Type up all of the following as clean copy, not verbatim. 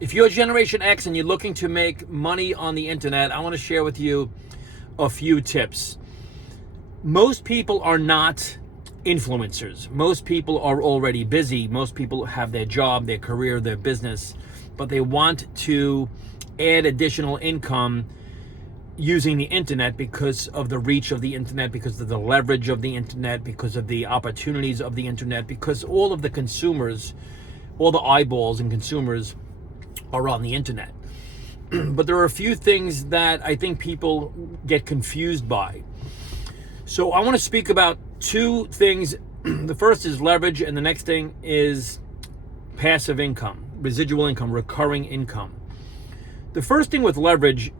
If you're Generation X and you're looking to make money on the internet, I want to share with you a few tips. Most people are not influencers. Most people are already busy. Most people have their job, their career, their business, but they want to add additional income using the internet because of the reach of the internet, because of the leverage of the internet, because of the opportunities of the internet, because all of the consumers, all the eyeballs and consumers are on the internet. But there are a few things that I think people get confused by. So I want to speak about two things. The first is leverage, and the next thing is passive income, residual income, recurring income. The first thing with leverage,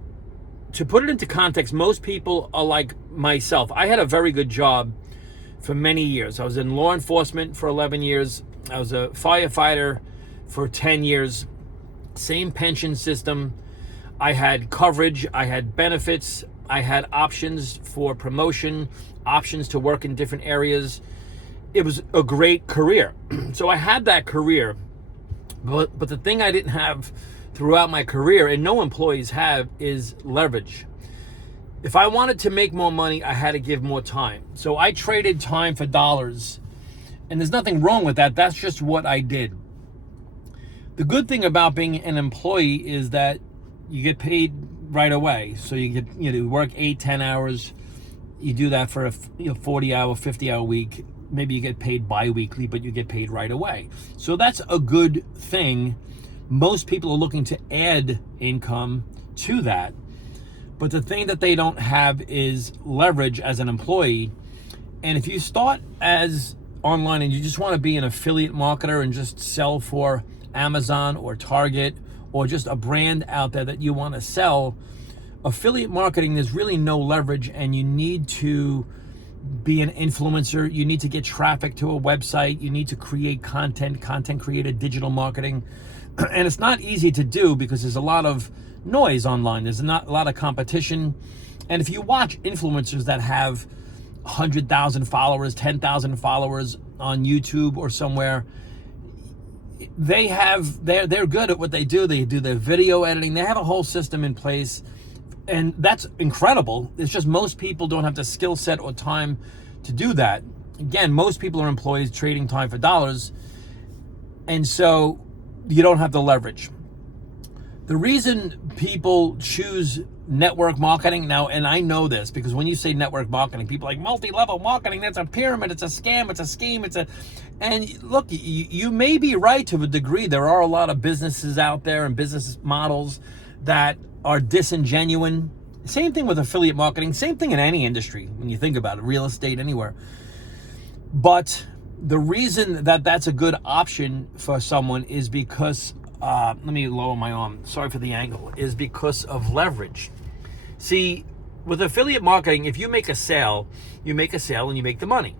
to put it into context, most people are like myself. I had a very good job for many years. I was in law enforcement for 11 years. I was a firefighter for 10 years. Same pension system. I had coverage, I had benefits, I had options for promotion, options to work in different areas. It was a great career. So I had that career, but the thing I didn't have throughout my career, and no employees have, is leverage. If I wanted to make more money, I had to give more time. So I traded time for dollars, and there's nothing wrong with that. That's just what I did. The good thing about being an employee is that you get paid right away. So you work 8-10 hours. You do that for a 40-hour, 50-hour week. Maybe you get paid bi-weekly, but you get paid right away. So that's a good thing. Most people are looking to add income to that. But the thing that they don't have is leverage as an employee. And if you start as online and you just want to be an affiliate marketer and just sell for Amazon or Target or just a brand out there that you want to sell, affiliate marketing, there's really no leverage, and you need to be an influencer. You need to get traffic to a website. You need to create content created, digital marketing. And it's not easy to do because there's a lot of noise online. There's not a lot of competition. And if you watch influencers that have 100,000 followers, 10,000 followers on YouTube or somewhere, they're good at what they do. They do their video editing. They have a whole system in place, and that's incredible. It's just most people don't have the skill set or time to do that. Again, most people are employees trading time for dollars, and so you don't have the leverage. The reason people choose network marketing now, and I know this because when you say network marketing, people are like, multi-level marketing, that's a pyramid, it's a scam, it's a scheme, and look, you may be right to a degree. There are a lot of businesses out there and business models that are disingenuous. Same thing with affiliate marketing, same thing in any industry when you think about it, real estate, anywhere. But the reason that that's a good option for someone is because, let me lower my arm, sorry for the angle, is because of leverage. See, with affiliate marketing, if you make a sale and you make the money.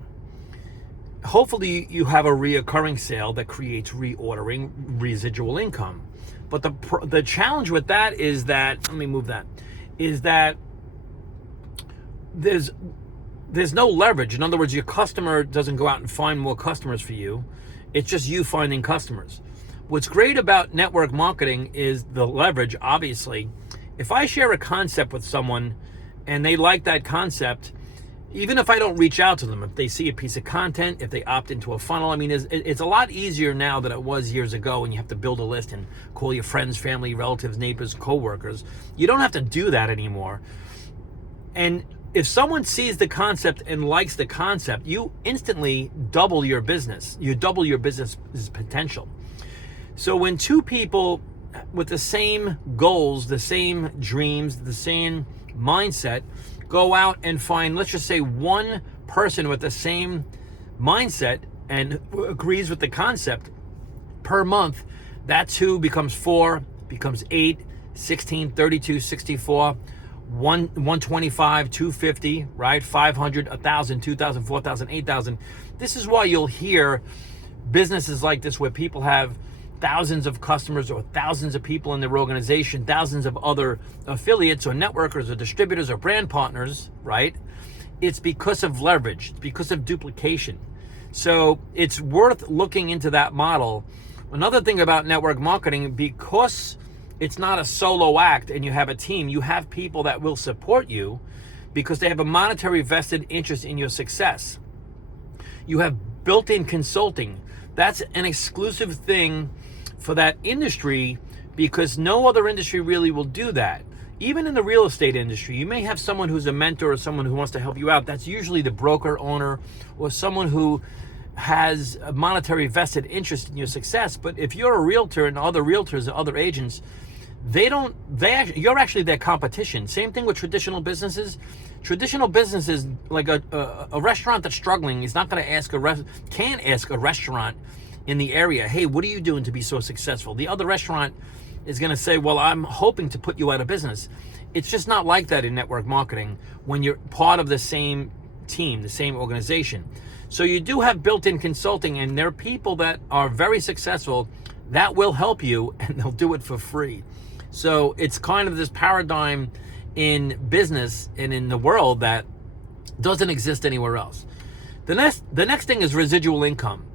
Hopefully you have a reoccurring sale that creates reordering, residual income. But the challenge with that is that, let me move that, is that there's no leverage. In other words, your customer doesn't go out and find more customers for you. It's just you finding customers. What's great about network marketing is the leverage, obviously. If I share a concept with someone and they like that concept, even if I don't reach out to them, if they see a piece of content, if they opt into a funnel, I mean, it's a lot easier now than it was years ago when you have to build a list and call your friends, family, relatives, neighbors, coworkers. You don't have to do that anymore. And if someone sees the concept and likes the concept, you instantly double your business. You double your business's potential. So when two people with the same goals, the same dreams, the same mindset, go out and find, let's just say, one person with the same mindset and agrees with the concept per month, that 2 becomes 4, becomes 8, 16, 32, 64, 125, 250, right? 500, 1,000, 2,000, 4,000, 8,000. This is why you'll hear businesses like this where people have thousands of customers or thousands of people in their organization, thousands of other affiliates or networkers or distributors or brand partners, right? It's because of leverage. It's because of duplication. So it's worth looking into that model Another thing about network marketing, because it's not a solo act and you have a team, you have people that will support you because they have a monetary vested interest in your success. You have built-in consulting. That's an exclusive thing for that industry because no other industry really will do that. Even in the real estate industry, you may have someone who's a mentor or someone who wants to help you out. That's usually the broker owner or someone who has a monetary vested interest in your success. But if you're a realtor and other realtors or other agents, you're actually their competition. Same thing with traditional businesses. Traditional businesses, like a restaurant that's struggling, is not going to can't ask a restaurant in the area, hey, what are you doing to be so successful? The other restaurant is going to say, well, I'm hoping to put you out of business. It's just not like that in network marketing when you're part of the same team, the same organization. So you do have built-in consulting, and there are people that are very successful that will help you, and they'll do it for free. So it's kind of this paradigm in business and in the world that doesn't exist anywhere else. The next thing is residual income.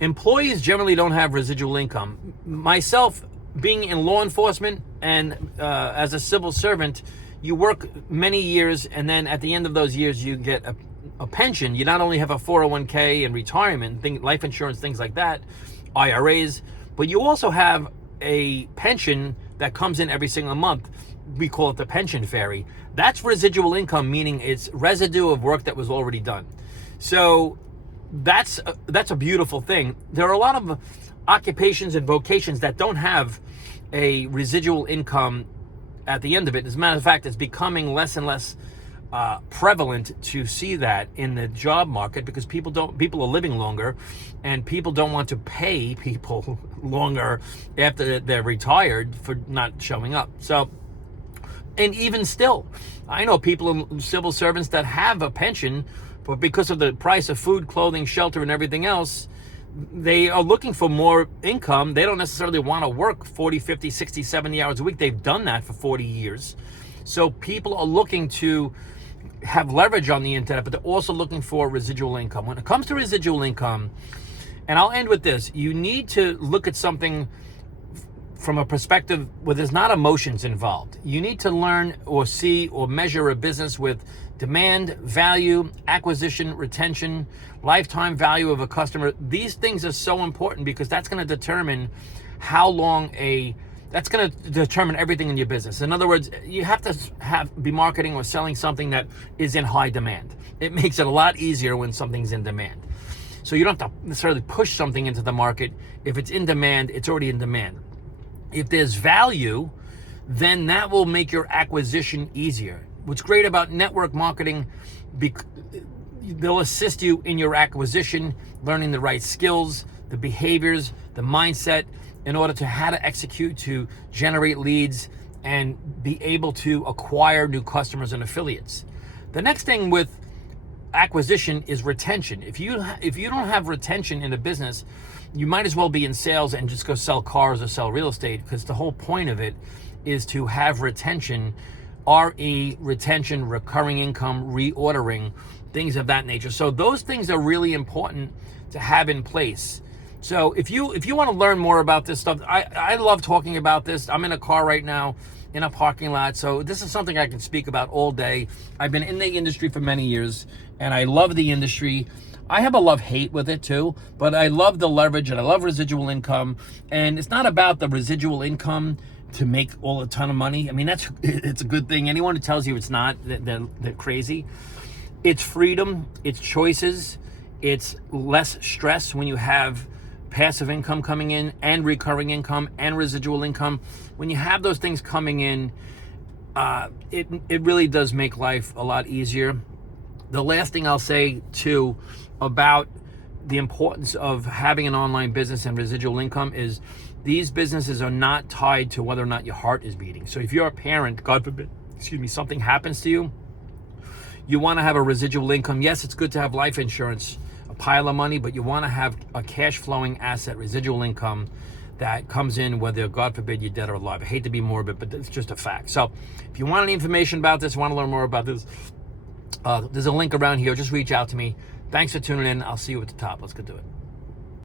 Employees generally don't have residual income. Myself, being in law enforcement and as a civil servant, you work many years, and then at the end of those years, you get a pension. You not only have a 401k and retirement, life insurance, things like that, IRAs, but you also have a pension that comes in every single month. We call it the pension fairy. That's residual income, meaning it's residue of work that was already done. So that's a beautiful thing. There are a lot of occupations and vocations that don't have a residual income at the end of it. As a matter of fact, it's becoming less and less prevalent to see that in the job market because people are living longer, and people don't want to pay people longer after they're retired for not showing up. So, and even still, I know people, civil servants, that have a pension, but because of the price of food, clothing, shelter, and everything else, they are looking for more income. They don't necessarily want to work 40, 50, 60, 70 hours a week. They've done that for 40 years. So people are looking to have leverage on the internet, but they're also looking for residual income. When it comes to residual income, and I'll end with this, you need to look at something from a perspective where there's not emotions involved. You need to learn or see or measure a business with demand, value, acquisition, retention, lifetime value of a customer. These things are so important because that's going to determine that's going to determine everything in your business. In other words, you have to be marketing or selling something that is in high demand. It makes it a lot easier when something's in demand. So you don't have to necessarily push something into the market. If it's in demand, it's already in demand. If there's value, then that will make your acquisition easier. What's great about network marketing, they'll assist you in your acquisition, learning the right skills, the behaviors, the mindset, in order to how to execute to generate leads and be able to acquire new customers and affiliates. The next thing with acquisition is retention. If you don't have retention in a business, you might as well be in sales and just go sell cars or sell real estate, because the whole point of it is to have retention, retention, recurring income, reordering, things of that nature. So those things are really important to have in place. So if you want to learn more about this stuff, I love talking about this. I'm in a car right now in a parking lot, so this is something I can speak about all day. I've been in the industry for many years, and I love the industry. I have a love-hate with it too, but I love the leverage and I love residual income. And it's not about the residual income to make a ton of money. I mean, it's a good thing. Anyone who tells you it's not, they're crazy. It's freedom, it's choices, it's less stress when you have passive income coming in and recurring income and residual income. When you have those things coming in, it really does make life a lot easier. The last thing I'll say too about the importance of having an online business and residual income is these businesses are not tied to whether or not your heart is beating. So if you're a parent, God forbid, something happens to you, you want to have a residual income. Yes, it's good to have life insurance, a pile of money, but you want to have a cash flowing asset, residual income that comes in whether, God forbid, you're dead or alive. I hate to be morbid, but it's just a fact. So if you want any information about this, want to learn more about this, there's a link around here. Just reach out to me. Thanks for tuning in. I'll see you at the top. Let's get to it.